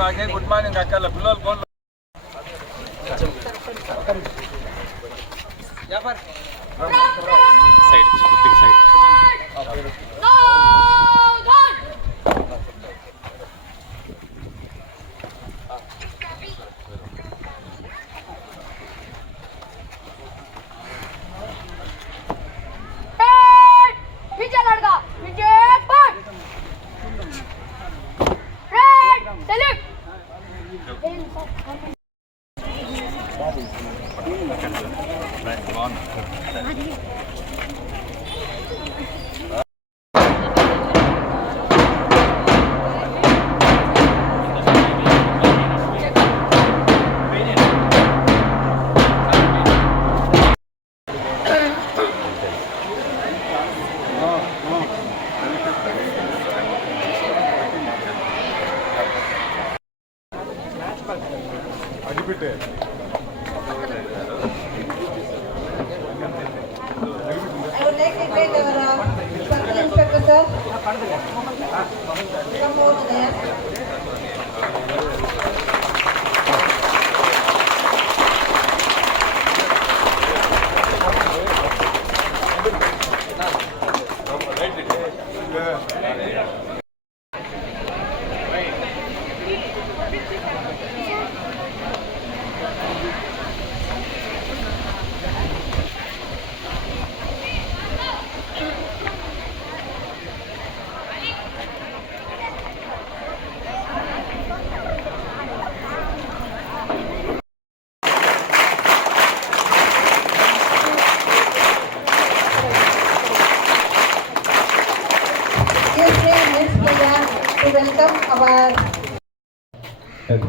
మాకే good morning అక్కల పిల్లలు ఫోన్ అడిపిట్టే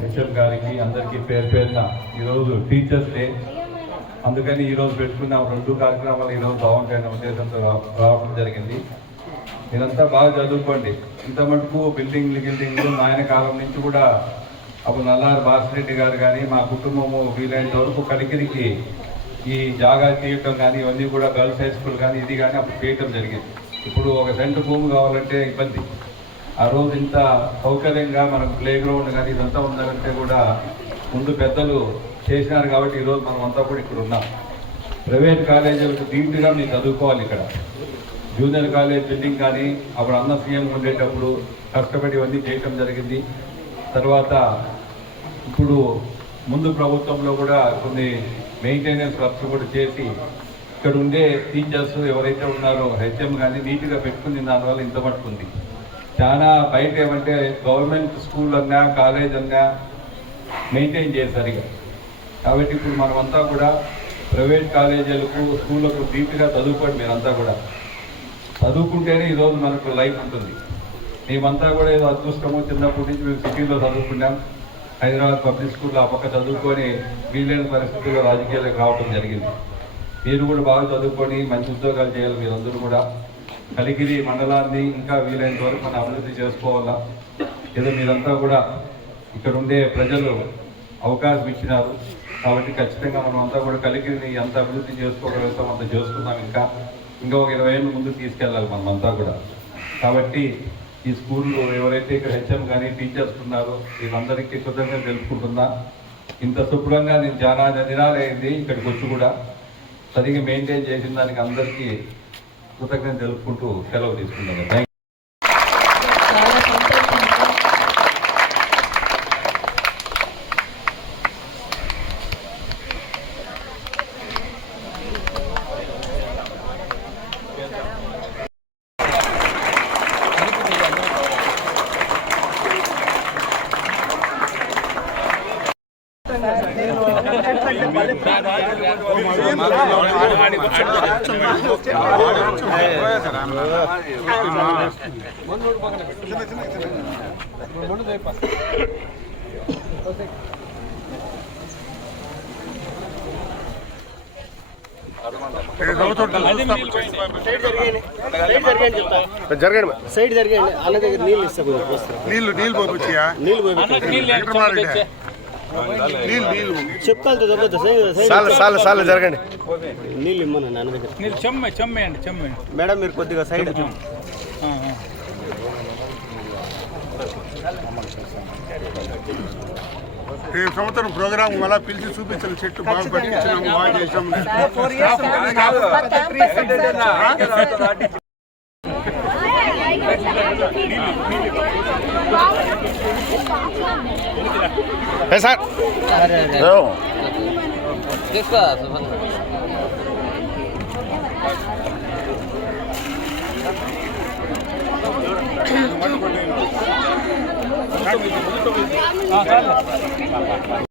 టీచర్ గారికి అందరికీ పేరు పేరున ఈరోజు టీచర్స్ డే, అందుకని ఈరోజు పెట్టుకున్న 2 కార్యక్రమాలు ఈరోజు బాగుంటాయన్న ఉద్దేశంతో రావడం జరిగింది. మీరంతా బాగా చదువుకోండి. ఇంత మటుకు బిల్డింగ్లు నాయన కాలం నుంచి కూడా అప్పుడు నల్లారు భాస్కరెడ్డి గారు కానీ మా కుటుంబము వీలైనంత వరకు కలికిరికి ఈ జాగా తీయటం కానీ ఇవన్నీ కూడా గర్ల్స్ హై స్కూల్ కానీ ఇది కానీ అప్పుడు చేయటం జరిగింది. ఇప్పుడు 1 సెంటు భూమి కావాలంటే ఇబ్బంది. ఆ రోజు ఇంత సౌకర్యంగా మనకు ప్లే గ్రౌండ్ కానీ ఇదంతా ఉండాలంటే కూడా ముందు పెద్దలు చేసినారు కాబట్టి ఈరోజు మనం అంతా కూడా ఇక్కడ ఉన్నాం. ప్రైవేట్ కాలేజీలకు దీటుగా మీరు చదువుకోవాలి. ఇక్కడ జూనియర్ కాలేజ్ బిల్డింగ్ కానీ అప్పుడు అన్న సీఎం ఉండేటప్పుడు కష్టపడి ఇవన్నీ చేయటం జరిగింది. తర్వాత ఇప్పుడు ముందు ప్రభుత్వంలో కూడా కొన్ని మెయింటెనెన్స్ వర్క్స్ కూడా చేసి ఇక్కడ ఉండే టీచర్స్ ఎవరైతే ఉన్నారో హెచ్ఎం కానీ నీట్గా పెట్టుకుని దానివల్ల ఇంత మట్టుకుంది. చాలా బయట ఏమంటే గవర్నమెంట్ స్కూల్ అన్నా కాలేజ్ అన్నా మెయింటైన్ చేశారు. కాబట్టి ఇప్పుడు మనమంతా కూడా ప్రైవేట్ కాలేజీలకు స్కూళ్ళకు నీట్గా చదువుకోండి. మీరంతా కూడా చదువుకుంటేనే ఈరోజు మనకు లైఫ్ ఉంటుంది. మేమంతా కూడా ఏదో అదృష్టమో చిన్నప్పటి నుంచి మేము సిటీలో చదువుకున్నాం. హైదరాబాద్ పబ్లిక్ స్కూల్లో ఆ పక్క చదువుకొని వీలైన పరిస్థితుల్లో రాజకీయాలకు రావడం జరిగింది. మీరు కూడా బాగా చదువుకొని మంచి ఉద్యోగాలు చేయాలి. మీరందరూ కూడా కలిగిరి మండలాన్ని ఇంకా వీలైనంత వరకు మనం అభివృద్ధి చేసుకోవాలా. ఏదో మీరంతా కూడా ఇక్కడ ఉండే ప్రజలు అవకాశం ఇచ్చినారు కాబట్టి ఖచ్చితంగా మనం అంతా కూడా కలిగిరిని ఎంత అభివృద్ధి చేసుకోగలుగుతాం అంత చేసుకున్నాం. ఇంకా ఒక 20 ఏళ్ళ ముందుకు తీసుకెళ్ళాలి మనమంతా కూడా. కాబట్టి ఈ స్కూల్లో ఎవరైతే ఇక్కడ హెచ్ఎం కానీ టీచర్స్ ఉన్నారో వీళ్ళందరికీ కృతజ్ఞతలు తెలుపుకుంటున్నా. ఇంత శుభ్రంగా నేను చాలా దినాలైంది ఇక్కడికి వచ్చి కూడా సరిగ్గా మెయింటైన్ చేసిన దానికి అందరికీ కృతజ్ఞత తెలుపుకుంటూ సెలవు తీసుకుంటాను. జరగండి సైడ్ జరగండి అన్న దగ్గర నీళ్ళు ఇస్తా నీళ్ళు పోపించా నీళ్ళు చెప్తాను సార్లు జరగండి నీళ్ళు ఇమ్మనండి అన్న దగ్గర చెమ్మేయండి మేడం మీరు కొద్దిగా సైడ్ ఈ సంవత్సరం ప్రోగ్రామ్ మళ్ళా పిలిచి చూపించిన చెట్టు బాగా పట్టించినాము బాగా చేసాము సార్